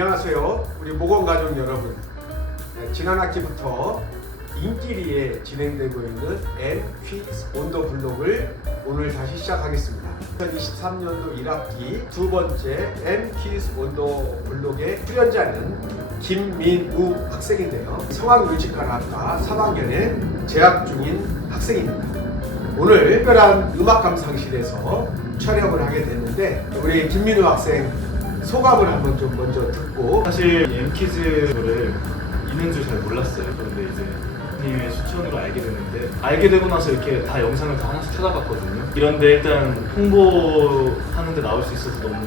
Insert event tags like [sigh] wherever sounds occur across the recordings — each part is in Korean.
안녕하세요. 우리 모건 가족 여러분. 네, 지난 학기부터 인기리에 진행되고 있는 N 퀴즈 온더 블록을 오늘 다시 시작하겠습니다. 2023년도 1학기 두 번째 N 퀴즈 온더 블록의 출연자는 김민우 학생인데요. 성악뮤지컬 학과 3학년에 재학 중인 학생입니다. 오늘 특별한 음악 감상실에서 촬영을 하게 됐는데 우리 김민우 학생 소감을 한번 좀 먼저 듣고 사실 엠키즈를 있는 줄 잘 몰랐어요. 그런데 이제 님의 추천으로 알게 됐는데 알게 되고 나서 이렇게 다 영상을 다 하나씩 찾아봤거든요. 이런데 일단 홍보하는데 나올 수 있어서 너무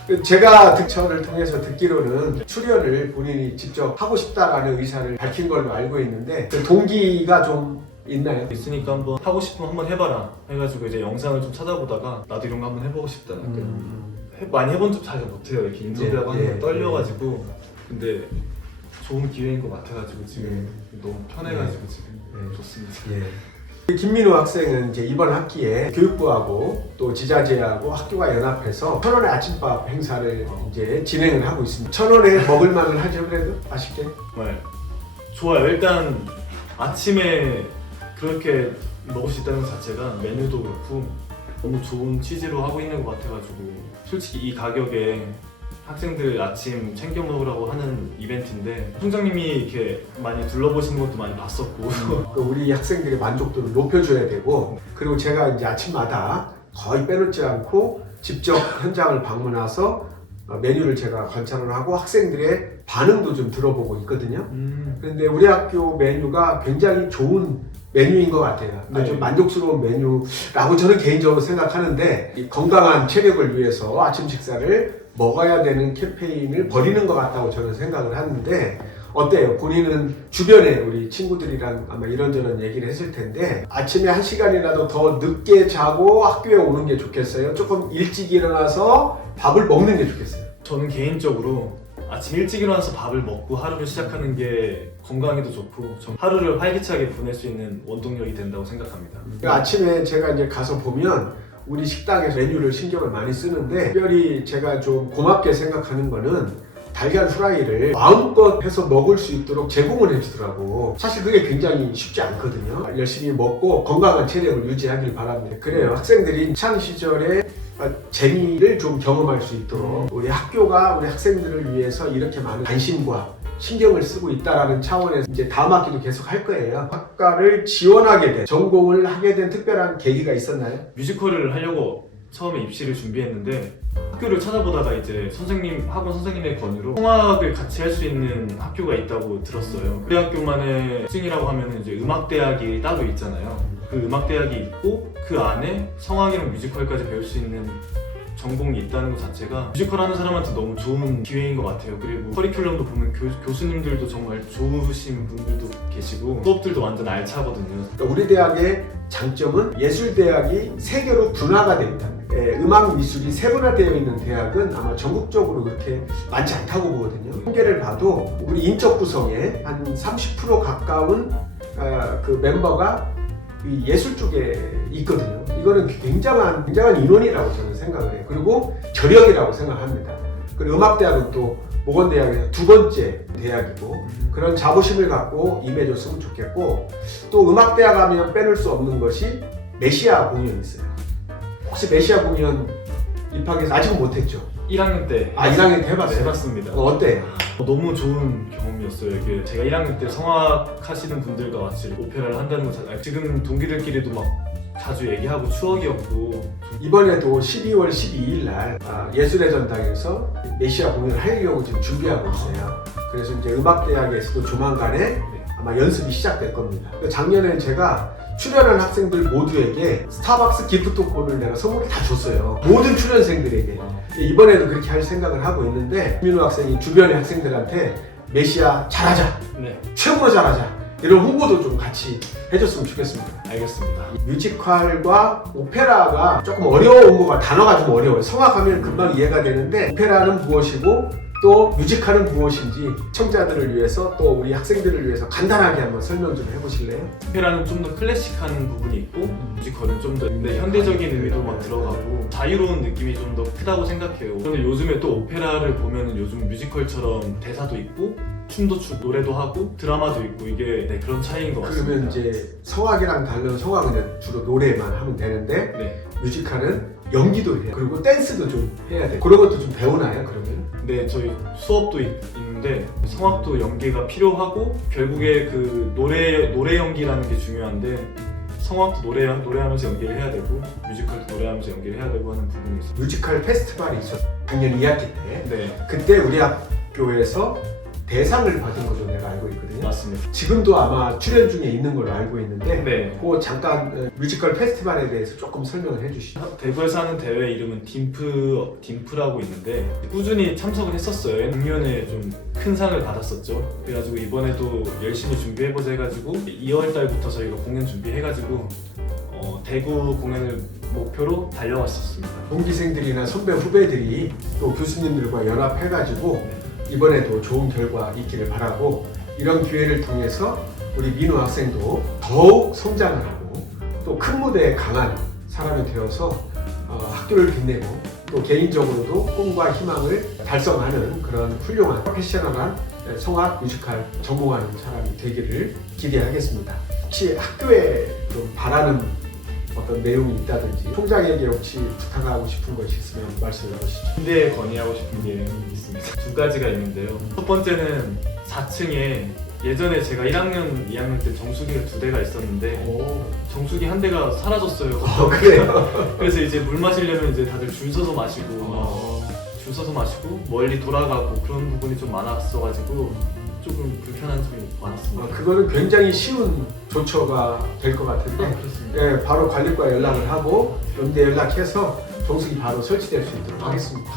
좋고 제가 득천을 통해서 듣기로는 출연을 본인이 직접 하고 싶다라는 의사를 밝힌 걸로 알고 있는데 그 동기가 좀 있나요? 있으니까 한번 하고 싶으면 한번 해봐라 해가지고 이제 영상을 좀 찾아보다가 나도 이런 거 한번 해보고 싶다. 약간 음. 해- 많이 해본 적 잘 못해요. 이렇게 인터뷰하고 예, 하는 거 예, 떨려가지고 근데 좋은 기회인 것 같아가지고 지금 너무 편해가지고 지금 예. 좋습니다. 예. 김민우 학생은 이제 이번 학기에 교육부하고 또 지자체하고 학교가 연합해서 천원의 아침밥 행사를 이제 진행을 하고 있습니다. 천원에 [laughs] 먹을 만을 하죠 그래도 맛있게. 정말 좋아요. 일단 아침에 그렇게 먹을 수 있다는 것 자체가 메뉴도 그렇고 너무 좋은 취지로 하고 있는 것 같아가지고 솔직히 이 가격에 학생들 아침 챙겨 먹으라고 하는 이벤트인데 총장님이 이렇게 많이 둘러보시는 것도 많이 봤었고. 그 우리 학생들의 만족도를 높여줘야 되고 그리고 제가 이제 아침마다 거의 빼놓지 않고 직접 현장을 방문해서 어, 메뉴를 제가 관찰을 하고 학생들의 반응도 좀 들어보고 있거든요. 음, 그런데 우리 학교 메뉴가 굉장히 좋은 메뉴인 것 같아요. 네. 아주 만족스러운 메뉴라고 저는 개인적으로 생각하는데 이 건강한 체력을 위해서 아침 식사를 먹어야 되는 캠페인을 벌이는 것 같다고 저는 생각을 하는데 어때요? 본인은 주변에 우리 친구들이랑 아마 이런저런 얘기를 했을 텐데 아침에 한 시간이라도 더 늦게 자고 학교에 오는 게 좋겠어요? 조금 일찍 일어나서 밥을 먹는 게 좋겠어요? 저는 개인적으로 아침 일찍 일어나서 밥을 먹고 하루를 시작하는 게 건강에도 좋고 좀 하루를 활기차게 보낼 수 있는 원동력이 된다고 생각합니다. 그 아침에 제가 이제 가서 보면 우리 식당에서 메뉴를 신경을 많이 쓰는데 특별히 제가 좀 고맙게 생각하는 거는 달걀 후라이를 마음껏 해서 먹을 수 있도록 제공을 해주더라고. 사실 그게 굉장히 쉽지 않거든요. 열심히 먹고 건강한 체력을 유지하길 바랍니다. 그래요. 학생들이 창 시절에 어, 재미를 좀 경험할 수 있도록 우리 학교가 우리 학생들을 위해서 이렇게 많은 관심과 신경을 쓰고 있다라는 차원에서 이제 다음 학기도 계속 할 거예요. 학과를 지원하게 된 전공을 하게 된 특별한 계기가 있었나요? 뮤지컬을 하려고 처음에 입시를 준비했는데 학교를 찾아보다가 이제 선생님 학원 선생님의 권유로 성악을 같이 할 수 있는 학교가 있다고 들었어요. 그 학교만의 특징이라고 하면 이제 음악 대학이 따로 있잖아요. 그 음악대학이 있고 그 안에 성악이랑 뮤지컬까지 배울 수 있는 전공이 있다는 것 자체가 뮤지컬 하는 사람한테 너무 좋은 기회인 것 같아요. 그리고 커리큘럼도 보면 교, 교수님들도 정말 좋으신 분들도 계시고 수업들도 완전 알차거든요. 그러니까 우리 대학의 장점은 예술대학이 세 개로 분화가 됩니다. 예, 음악 미술이 세분화되어 있는 대학은 아마 전국적으로 그렇게 많지 않다고 보거든요. 통계를 봐도 우리 인적 구성에 한30% 가까운 아, 그 멤버가 이 예술 쪽에 있거든요. 이거는 굉장한 굉장한 인원이라고 저는 생각을 해요. 그리고 저력이라고 생각합니다. 그리고 음악대학은 또 모건대학에서 두 번째 대학이고 그런 자부심을 갖고 임해줬으면 좋겠고 또 음악대학 하면 빼놓을 수 없는 것이 메시아 공연이 있어요. 혹시 메시아 공연 입학해서 아직은 못했죠? 1학년 때 아 1학년 때 해봤어요? 해봤습니다. 어, 어때? 어, 너무 좋은 경험이었어요. 이게 제가 1학년 때 성악 하시는 분들과 같이 오페라를 한다는 것 자체 지금 동기들끼리도 막 자주 얘기하고 추억이었고 좀 이번에도 12월 12일 날 아, 예술의 전당에서 메시아 공연을 하려고 지금 준비하고 있어요. 그래서 이제 음악대학에서도 조만간에 아마 연습이 시작될 겁니다. 그 작년에 제가 출연한 학생들 모두에게 스타벅스 기프트콘을 내가 선물을 다 줬어요. 모든 출연생들에게. 이번에도 그렇게 할 생각을 하고 있는데 민우 학생이 주변의 학생들한테 메시아 잘하자, 네 최고로 잘하자 이런 홍보도 좀 같이 해줬으면 좋겠습니다. 알겠습니다. 뮤지컬과 오페라가 조금 어려운 거가 단어가 좀 어려워요. 성악하면 금방 이해가 되는데 오페라는 무엇이고 또 뮤지컬은 무엇인지 시청자들을 위해서 또 우리 학생들을 위해서 간단하게 한번 설명 좀 해보실래요? 오페라는 좀 더 클래식한 부분이 있고 뮤지컬은 좀 더 현대적인 의미도 막 들어가고 자유로운 느낌이 좀 더 크다고 생각해요. 근데 요즘에 또 오페라를 보면은 요즘 뮤지컬처럼 대사도 있고 춤도 추고 노래도 하고 드라마도 있고 이게 네, 그런 차이인 것 같습니다. 그러면 이제 성악이랑 다른 성악은 이제 주로 노래만 하면 되는데 네. 뮤지컬은 연기도 해요. 그리고 댄스도 좀 해야 돼. 그런 것도 좀 배우나요? 그러면? 네, 저희 수업도 있, 있는데 성악도 연기가 필요하고 결국에 그 노래 노래 연기라는 게 중요한데 성악도 노래 노래하면서 연기를 해야 되고 뮤지컬도 노래하면서 연기를 해야 되고 하는 부분이 있어요. 뮤지컬 페스티벌이 있었어. 작년 2학기 때. 네, 그때 우리 학교에서 대상을 받은 알고 있거든요. 맞습니다. 지금도 아마 출연 중에 있는 걸로 알고 있는데 네. 그 잠깐 어, 뮤지컬 페스티벌에 대해서 조금 설명을 해주시죠. 대구에서 하는 대회 이름은 딤프 딤프라고 있는데 꾸준히 참석을 했었어요. 작년에 좀 큰 상을 받았었죠. 그래가지고 이번에도 열심히 준비해보자 해가지고 2월 달부터 저희가 공연 준비해가지고 어, 대구 공연을 목표로 달려왔었습니다. 동기생들이나 선배 후배들이 또 교수님들과 연합해가지고 이번에도 좋은 결과 있기를 바라고 이런 기회를 통해서 우리 민우 학생도 더욱 성장을 하고 또 큰 무대에 강한 사람이 되어서 어, 학교를 빛내고 또 개인적으로도 꿈과 희망을 달성하는 그런 훌륭한 프로페셔널한 성악 뮤지컬 전공하는 사람이 되기를 기대하겠습니다. 혹시 학교에 좀 바라는 어떤 내용이 있다든지 총장에게 혹시 부탁하고 싶은 것이 있으면 말씀해 주시죠. 군대에 건의하고 싶은 게 있습니다. 두 가지가 있는데요. 첫 번째는 4층에 예전에 제가 1학년, 2학년 때 정수기가 두 대가 있었는데 오, 정수기 한 대가 사라졌어요. 어, 그래요. [laughs] 그래서 이제 물 마시려면 이제 다들 줄 서서 마시고 어. 줄 서서 마시고 멀리 돌아가고 그런 부분이 좀 많았어가지고 조금 불편한 점이 많았습니다. 어, 그거는 굉장히 쉬운 조처가 될 것 같은데 아. 예, 바로 관리과 연락을 하고 연대 연락해서 정수기 바로 설치될 수 있도록 하겠습니다.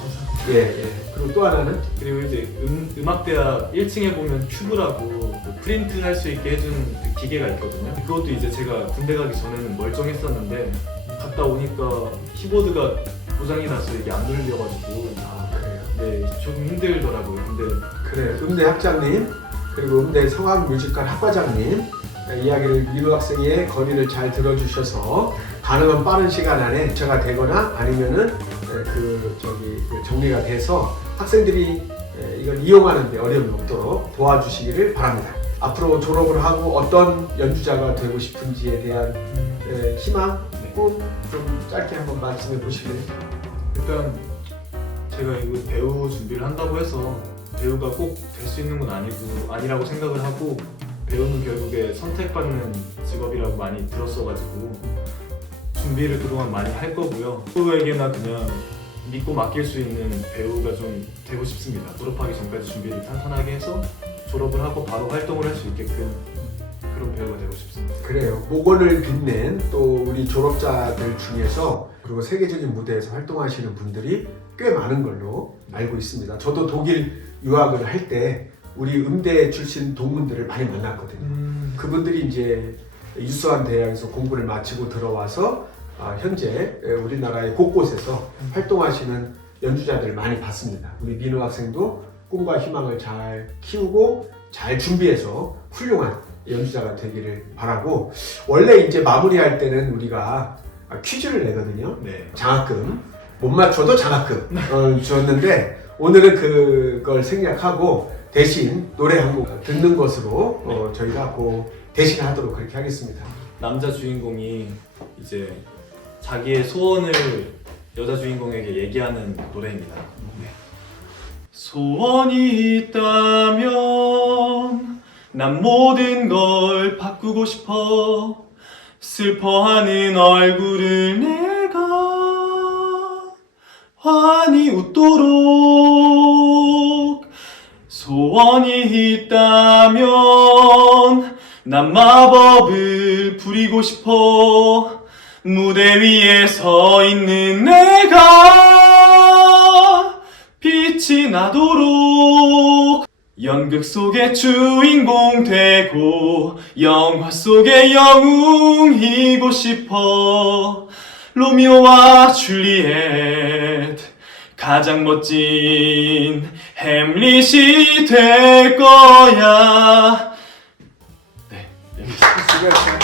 예, 예. 그리고 또 하나는 그리고 이제 음, 음악대학 1층에 보면 큐브라고 그 프린트 할 수 있게 해준 그 기계가 있거든요. 그것도 이제 제가 군대 가기 전에는 멀쩡했었는데 갔다 오니까 키보드가 고장이 나서 이게 안 눌려가지고 아 그래요. 네 조금 힘들더라고요. 근데 그래요. 음대 학장님 그리고 음대 성악 뮤지컬 학과장님 예, 이야기를 민우 학생의 건의를 잘 들어주셔서 가능한 빠른 시간 안에 대처가 되거나 아니면은 예, 그 저기 그 정리가 돼서 학생들이 예, 이걸 이용하는데 어려움이 없도록 도와주시기를 바랍니다. 앞으로 졸업을 하고 어떤 연주자가 되고 싶은지에 대한 예, 희망, 꿈 좀 짧게 한번 말씀해 보시면 일단 제가 이거 배우 준비를 한다고 해서 배우가 꼭 될 수 있는 건 아니고 아니라고 생각을 하고 배우는 결국에 선택받는 직업이라고 많이 들었어가지고 준비를 그동안 많이 할 거고요. 누구에게나 그냥 믿고 맡길 수 있는 배우가 좀 되고 싶습니다. 졸업하기 전까지 준비를 탄탄하게 해서 졸업을 하고 바로 활동을 할 수 있게끔 그런 배우가 되고 싶습니다. 그래요. 목원을 빛낸 또 우리 졸업자들 중에서 그리고 세계적인 무대에서 활동하시는 분들이 꽤 많은 걸로 알고 있습니다. 저도 독일 유학을 할 때 우리 음대 출신 동문들을 많이 만났거든요. 그분들이 이제 유수한 대학에서 공부를 마치고 들어와서 아, 현재 우리나라의 곳곳에서 활동하시는 연주자들을 많이 봤습니다. 우리 민우 학생도 꿈과 희망을 잘 키우고 잘 준비해서 훌륭한 연주자가 되기를 바라고 원래 이제 마무리할 때는 우리가 퀴즈를 내거든요. 네. 장학금 못 맞춰도 장학금 을 줬는데 오늘은 그걸 생략하고 대신 노래 한 곡 듣는 것으로 어, 저희가 그 대신하도록 그렇게 하겠습니다. 남자 주인공이 이제 자기의 소원을 여자 주인공에게 얘기하는 노래입니다. 네. 소원이 있다면 난 모든 걸 바꾸고 싶어 슬퍼하는 얼굴을 내가 환히 웃도록 소원이 있다면 난 마법을 부리고 싶어 무대 위에 서 있는 내가 빛이 나도록 연극 속의 주인공 되고 영화 속의 영웅이고 싶어 로미오와 줄리엣 가장 멋진 햄릿이 될 거야. 네, 여기 수고했어요.